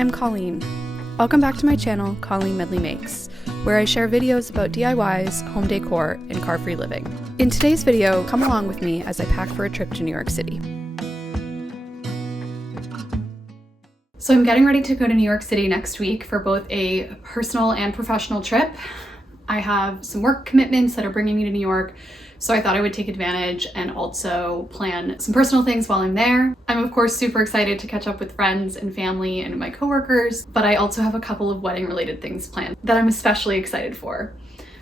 I'm Colleen. Welcome back to my channel, Colleen Medley Makes, where I share videos about DIYs, home decor, and car-free living. In today's video, come along with me as I pack for a trip to New York City. So I'm getting ready to go to New York City next week for both a personal and professional trip. I have some work commitments that are bringing me to New York, so I thought I would take advantage and also plan some personal things while I'm there. I'm of course super excited to catch up with friends and family and my coworkers, but I also have a couple of wedding related things planned that I'm especially excited for.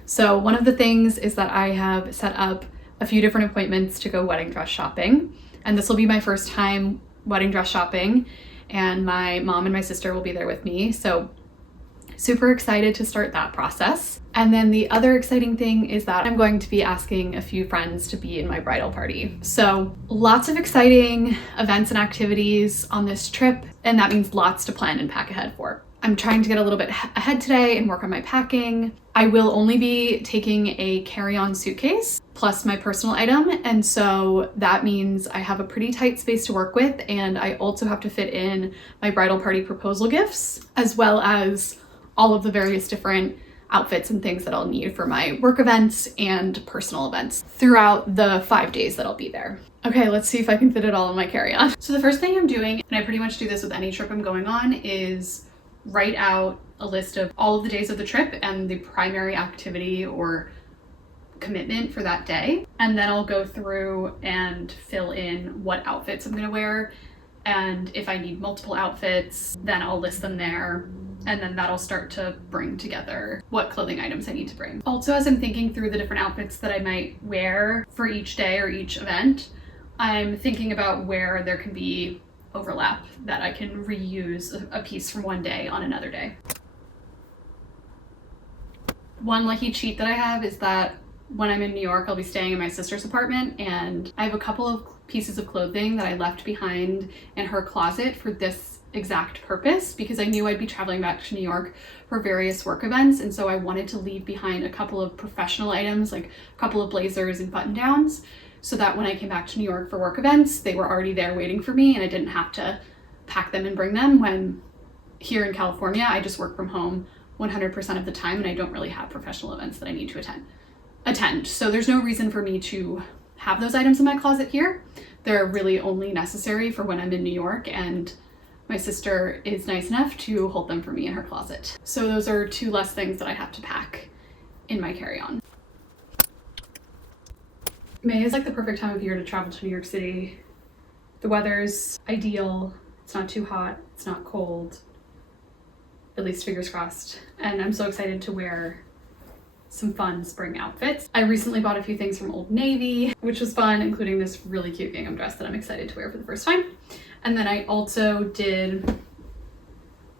So one of the things is that I have set up a few different appointments to go wedding dress shopping, and this will be my first time wedding dress shopping, and my mom and my sister will be there with me, so super excited to start that process. And then the other exciting thing is that I'm going to be asking a few friends to be in my bridal party. So lots of exciting events and activities on this trip, and that means lots to plan and pack ahead for. I'm trying to get a little bit ahead today and work on my packing. I will only be taking a carry-on suitcase plus my personal item, and so that means I have a pretty tight space to work with, and I also have to fit in my bridal party proposal gifts, as well as all of the various different outfits and things that I'll need for my work events and personal events throughout the 5 days that I'll be there. Okay, let's see if I can fit it all in my carry-on. So the first thing I'm doing, and I pretty much do this with any trip I'm going on, is write out a list of all of the days of the trip and the primary activity or commitment for that day. And then I'll go through and fill in what outfits I'm gonna wear. And if I need multiple outfits, then I'll list them there. And then that'll start to bring together what clothing items I need to bring. Also, as I'm thinking through the different outfits that I might wear for each day or each event, I'm thinking about where there can be overlap that I can reuse a piece from one day on another day. One lucky cheat that I have is that when I'm in New York, I'll be staying in my sister's apartment, and I have a couple of pieces of clothing that I left behind in her closet for this exact purpose, because I knew I'd be traveling back to New York for various work events, and so I wanted to leave behind a couple of professional items, like a couple of blazers and button downs, so that when I came back to New York for work events, they were already there waiting for me and I didn't have to pack them and bring them. When here in California, I just work from home 100% of the time, and I don't really have professional events that I need to attend. So there's no reason for me to have those items in my closet here. They're really only necessary for when I'm in New York, and my sister is nice enough to hold them for me in her closet. So those are two less things that I have to pack in my carry-on. May is like the perfect time of year to travel to New York City. The weather's ideal. It's not too hot, it's not cold, at least fingers crossed. And I'm so excited to wear some fun spring outfits. I recently bought a few things from Old Navy, which was fun, including this really cute gingham dress that I'm excited to wear for the first time. And then I also did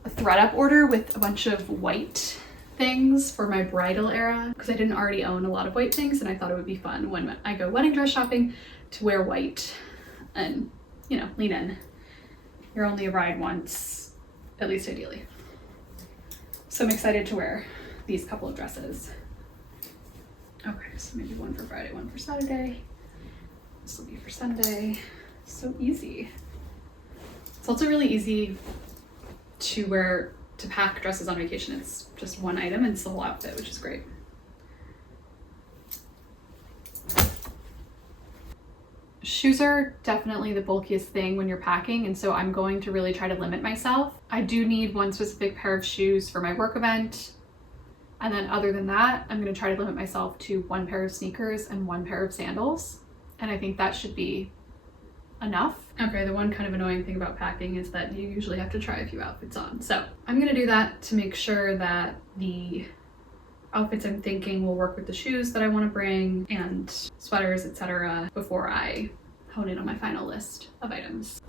a thread up order with a bunch of white things for my bridal era, because I didn't already own a lot of white things, and I thought it would be fun when I go wedding dress shopping to wear white and, you know, lean in. You're only a bride once, at least ideally. So I'm excited to wear these couple of dresses. Okay, so maybe one for Friday, one for Saturday. This will be for Sunday. So easy. It's also really easy to pack dresses on vacation. It's just one item and it's the whole outfit, which is great. Shoes are definitely the bulkiest thing when you're packing, and so I'm going to really try to limit myself. I do need one specific pair of shoes for my work event, and then other than that, I'm going to try to limit myself to one pair of sneakers and one pair of sandals, and I think that should be enough. Okay, the one kind of annoying thing about packing is that you usually have to try a few outfits on. So I'm gonna do that to make sure that the outfits I'm thinking will work with the shoes that I want to bring and sweaters, etc., before I hone in on my final list of items.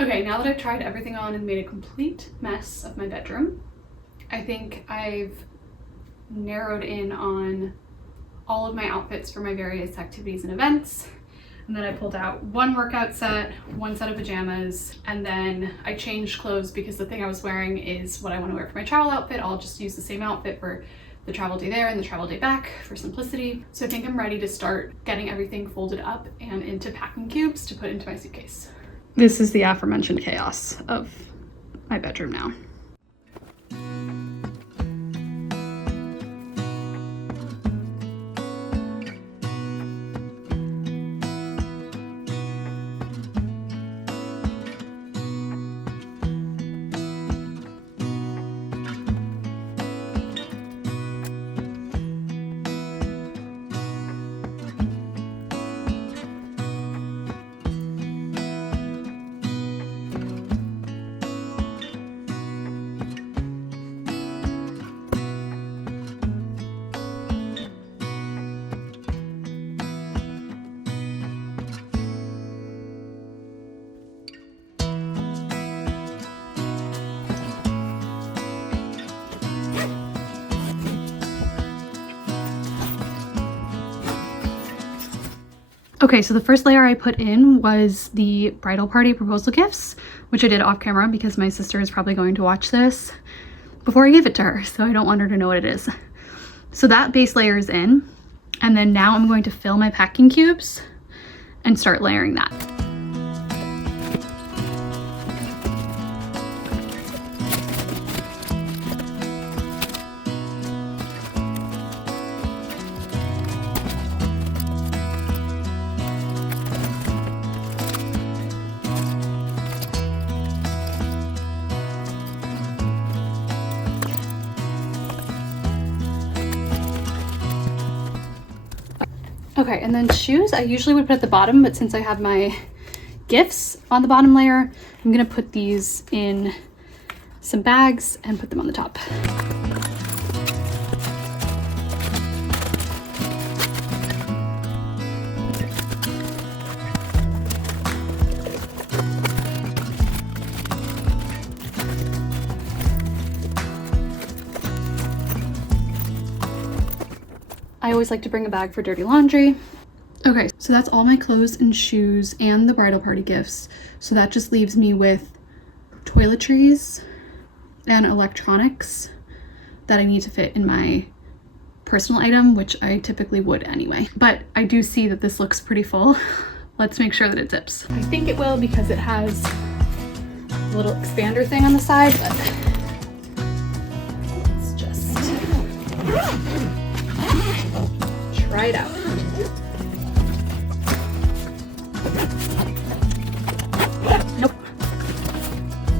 Okay, now that I've tried everything on and made a complete mess of my bedroom, I think I've narrowed in on all of my outfits for my various activities and events. And then I pulled out one workout set, one set of pajamas, and then I changed clothes because the thing I was wearing is what I want to wear for my travel outfit. I'll just use the same outfit for the travel day there and the travel day back for simplicity. So I think I'm ready to start getting everything folded up and into packing cubes to put into my suitcase. This is the aforementioned chaos of my bedroom now. Okay, so the first layer I put in was the bridal party proposal gifts, which I did off camera because my sister is probably going to watch this before I give it to her, so I don't want her to know what it is. So that base layer is in, and then now I'm going to fill my packing cubes and start layering that. Okay, and then shoes, I usually would put at the bottom, but since I have my gifts on the bottom layer, I'm gonna put these in some bags and put them on the top. I always like to bring a bag for dirty laundry. Okay, so that's all my clothes and shoes and the bridal party gifts. So that just leaves me with toiletries and electronics that I need to fit in my personal item, which I typically would anyway. But I do see that this looks pretty full. Let's make sure that it zips. I think it will because it has a little expander thing on the side, but let's just try it out. Nope.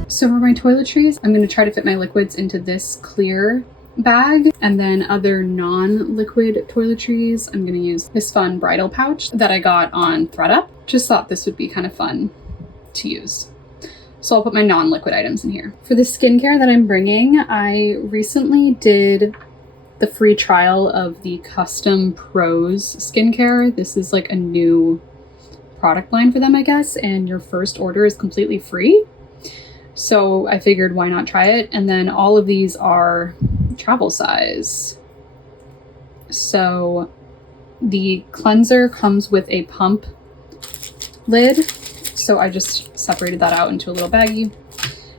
So for my toiletries, I'm going to try to fit my liquids into this clear bag, and then other non-liquid toiletries, I'm going to use this fun bridal pouch that I got on ThredUp. Just thought this would be kind of fun to use. So I'll put my non-liquid items in here. For the skincare that I'm bringing, I recently did the free trial of the Custom Pros skincare. This is like a new product line for them, I guess, and your first order is completely free. So I figured why not try it? And then all of these are travel size. So the cleanser comes with a pump lid. So I just separated that out into a little baggie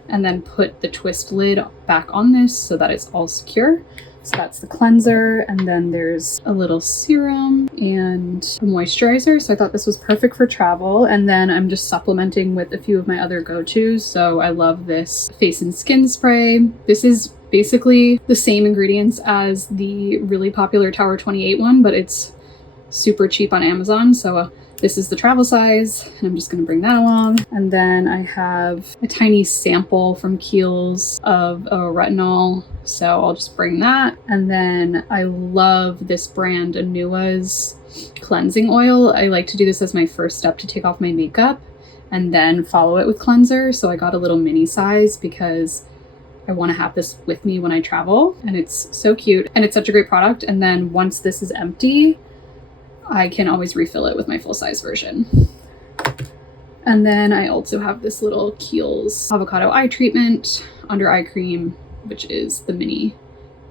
and then put the twist lid back on this so that it's all secure. So that's the cleanser, and then there's a little serum and a moisturizer. So I thought this was perfect for travel. And then I'm just supplementing with a few of my other go-tos. So I love this face and skin spray. This is basically the same ingredients as the really popular Tower 28 one, but it's super cheap on Amazon. So this is the travel size, and I'm just gonna bring that along. And then I have a tiny sample from Kiehl's of a retinol, so I'll just bring that. And then I love this brand, Anua's cleansing oil. I like to do this as my first step to take off my makeup and then follow it with cleanser. So I got a little mini size because I want to have this with me when I travel, and it's so cute and it's such a great product. And then once this is empty, I can always refill it with my full-size version. And then I also have this little Kiehl's avocado eye treatment, under eye cream, which is the mini.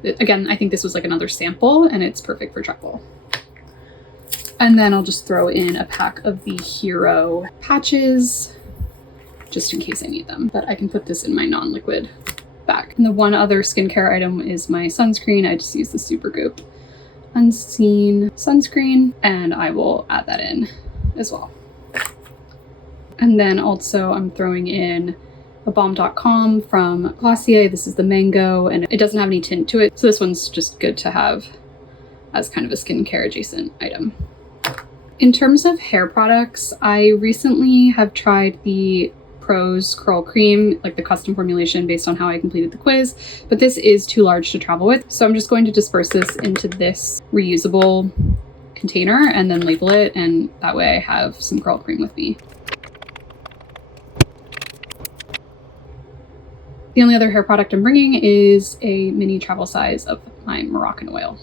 Again, I think this was like another sample, and it's perfect for travel. And then I'll just throw in a pack of the Hero patches, just in case I need them. But I can put this in my non-liquid bag. And the one other skincare item is my sunscreen. I just use the Supergoop Unseen sunscreen, and I will add that in as well. And then also I'm throwing in a Balm.com from Glossier. This is the mango, and it doesn't have any tint to it. So this one's just good to have as kind of a skincare adjacent item. In terms of hair products, I recently have tried the Prose Curl Cream, like the custom formulation based on how I completed the quiz, but this is too large to travel with. So I'm just going to disperse this into this reusable container and then label it, and that way I have some curl cream with me. The only other hair product I'm bringing is a mini travel size of my Moroccan oil.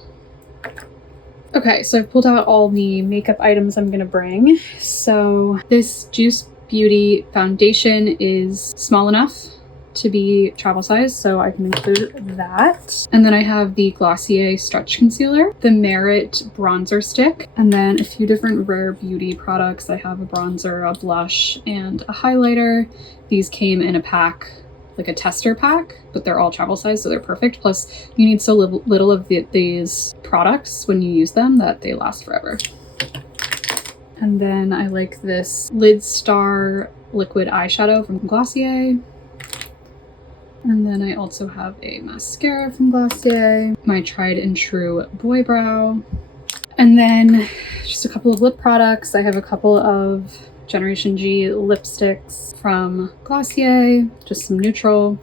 Okay, so I've pulled out all the makeup items I'm gonna bring. So this Juice Beauty foundation is small enough to be travel size, so I can include that. And then I have the Glossier Stretch Concealer, the Merit Bronzer Stick, and then a few different Rare Beauty products. I have a bronzer, a blush, and a highlighter. These came in a pack, like a tester pack, but they're all travel size, so they're perfect. Plus, you need so little of these products when you use them that they last forever. And then I like this Lid Star liquid eyeshadow from Glossier. And then I also have a mascara from Glossier, my tried and true Boy Brow. And then just a couple of lip products. I have a couple of Generation G lipsticks from Glossier, just some neutral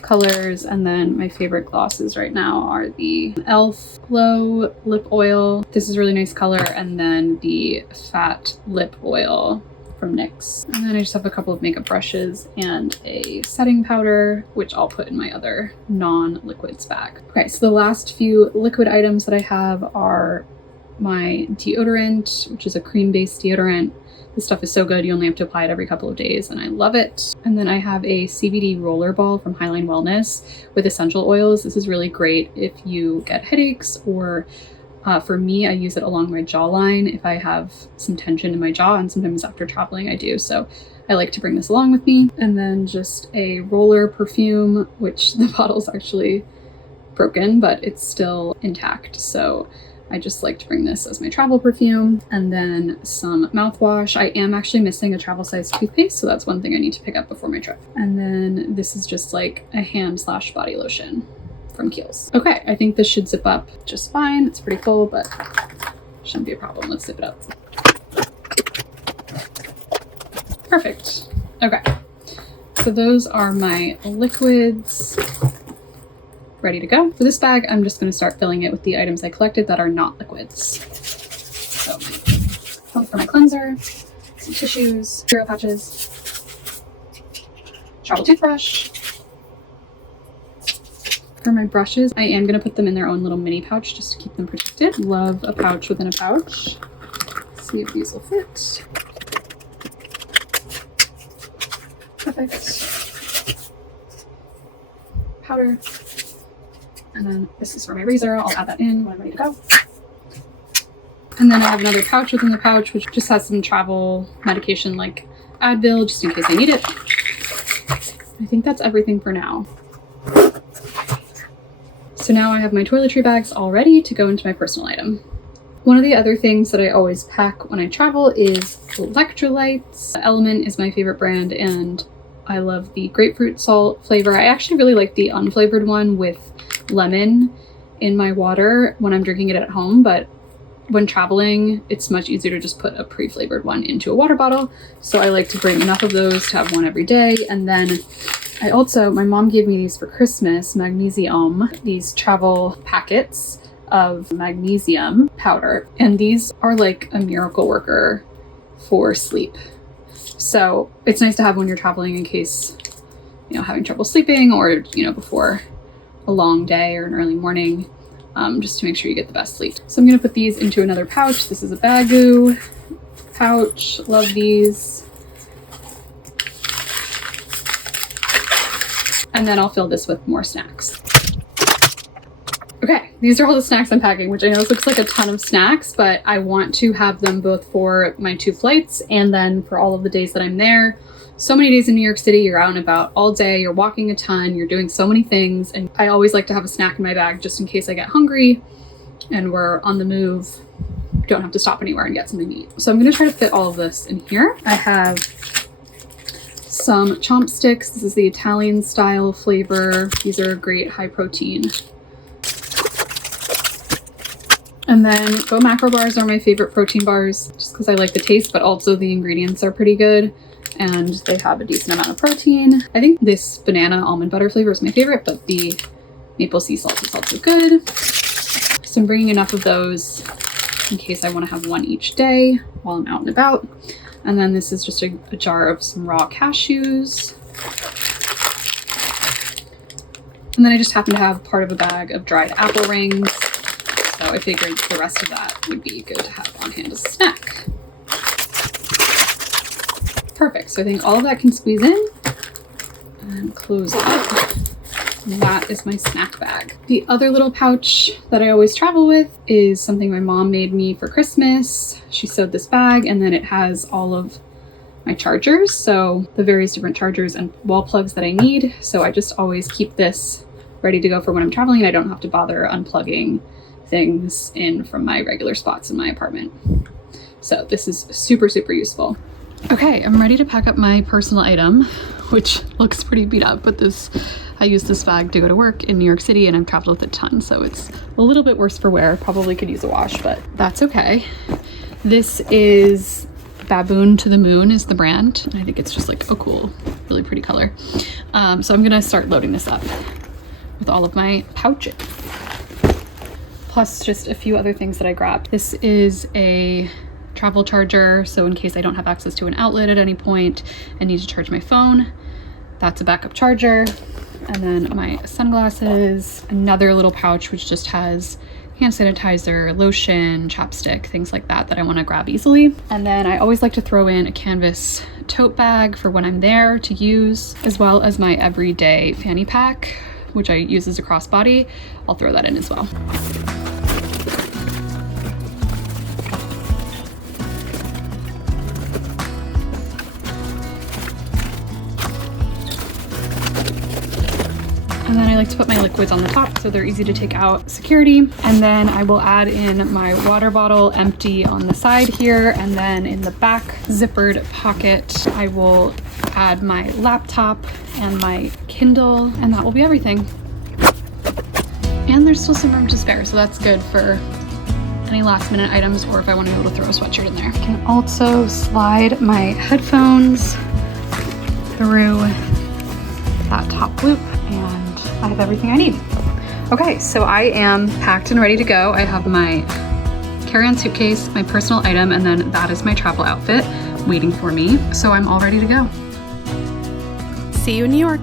colors. And then my favorite glosses right now are the e.l.f. Glow Lip Oil. This is a really nice color. And then the Fat Lip Oil from NYX. And then I just have a couple of makeup brushes and a setting powder, which I'll put in my other non-liquids bag. Okay, so the last few liquid items that I have are my deodorant, which is a cream-based deodorant. This stuff is so good, you only have to apply it every couple of days, and I love it. And then I have a CBD roller ball from Highline Wellness with essential oils. This is really great if you get headaches, or for me, I use it along my jawline if I have some tension in my jaw, and sometimes after traveling I do. So I like to bring this along with me. And then just a roller perfume, which the bottle's actually broken, but it's still intact. So I just like to bring this as my travel perfume. And then some mouthwash. I am actually missing a travel size toothpaste, so that's one thing I need to pick up before my trip. And then this is just like a hand/body lotion from Kiehl's. Okay, I think this should zip up just fine. It's pretty full, but shouldn't be a problem. Let's zip it up. Perfect. Okay, so those are my liquids ready to go. For this bag, I'm just going to start filling it with the items I collected that are not liquids. So pump for my cleanser, some tissues, hero patches, travel toothbrush. For my brushes, I am going to put them in their own little mini pouch just to keep them protected. Love a pouch within a pouch. Let's see if these will fit. Perfect. Powder. And then this is for my razor. I'll add that in when I'm ready to go. And then I have another pouch within the pouch, which just has some travel medication like Advil, just in case I need it. I think that's everything for now. So now I have my toiletry bags all ready to go into my personal item. One of the other things that I always pack when I travel is electrolytes. Element is my favorite brand, and I love the grapefruit salt flavor. I actually really like the unflavored one with lemon in my water when I'm drinking it at home, but when traveling, it's much easier to just put a pre-flavored one into a water bottle. So I like to bring enough of those to have one every day. And then I also, my mom gave me these for Christmas, magnesium, these travel packets of magnesium powder. And these are like a miracle worker for sleep. So it's nice to have when you're traveling in case, you know, having trouble sleeping, or, you know, before a long day or an early morning, just to make sure you get the best sleep. So I'm going to put these into another pouch. This is a Baggu pouch. Love these. And then I'll fill this with more snacks. Okay, these are all the snacks I'm packing, which I know looks like a ton of snacks, but I want to have them both for my 2 flights and then for all of the days that I'm there. So many days in New York City, you're out and about all day, you're walking a ton, you're doing so many things, and I always like to have a snack in my bag just in case I get hungry and we're on the move, don't have to stop anywhere and get something to eat. So I'm gonna try to fit all of this in here. I have some chopsticks. This is the Italian style flavor. These are great, high protein. And then Go Macro bars are my favorite protein bars just because I like the taste, but also the ingredients are pretty good and they have a decent amount of protein. I think this banana almond butter flavor is my favorite, but the maple sea salt is also good. So I'm bringing enough of those in case I want to have one each day while I'm out and about. And then this is just a jar of some raw cashews. And then I just happen to have part of a bag of dried apple rings. So I figured the rest of that would be good to have on hand as a snack. Perfect. So I think all of that can squeeze in and close up. And that is my snack bag. The other little pouch that I always travel with is something my mom made me for Christmas. She sewed this bag and then it has all of my chargers. So the various different chargers and wall plugs that I need. So I just always keep this ready to go for when I'm traveling and I don't have to bother unplugging things in from my regular spots in my apartment. So this is super, super useful. Okay, I'm ready to pack up my personal item, which looks pretty beat up, but I use this bag to go to work in New York City and I've traveled with it a ton, so it's a little bit worse for wear. Probably could use a wash, but that's okay. This is Baboon to the Moon is the brand. I think it's just like a cool, really pretty color. So I'm gonna start loading this up with all of my pouches. Plus just a few other things that I grabbed. This is a travel charger, so in case I don't have access to an outlet at any point and need to charge my phone, that's a backup charger. And then my sunglasses, another little pouch which just has hand sanitizer, lotion, chapstick, things like that I want to grab easily. And then I always like to throw in a canvas tote bag for when I'm there to use, as well as my everyday fanny pack, which I use as a crossbody. I'll throw that in as well. And then I like to put my liquids on the top so they're easy to take out, security. And then I will add in my water bottle empty on the side here. And then in the back zippered pocket, I will add my laptop and my Kindle, and that will be everything. And there's still some room to spare, so that's good for any last minute items or if I want to be able to throw a sweatshirt in there. I can also slide my headphones through that top loop and I have everything I need. Okay, so I am packed and ready to go. I have my carry-on suitcase, my personal item, and then that is my travel outfit waiting for me. So I'm all ready to go. See you in New York.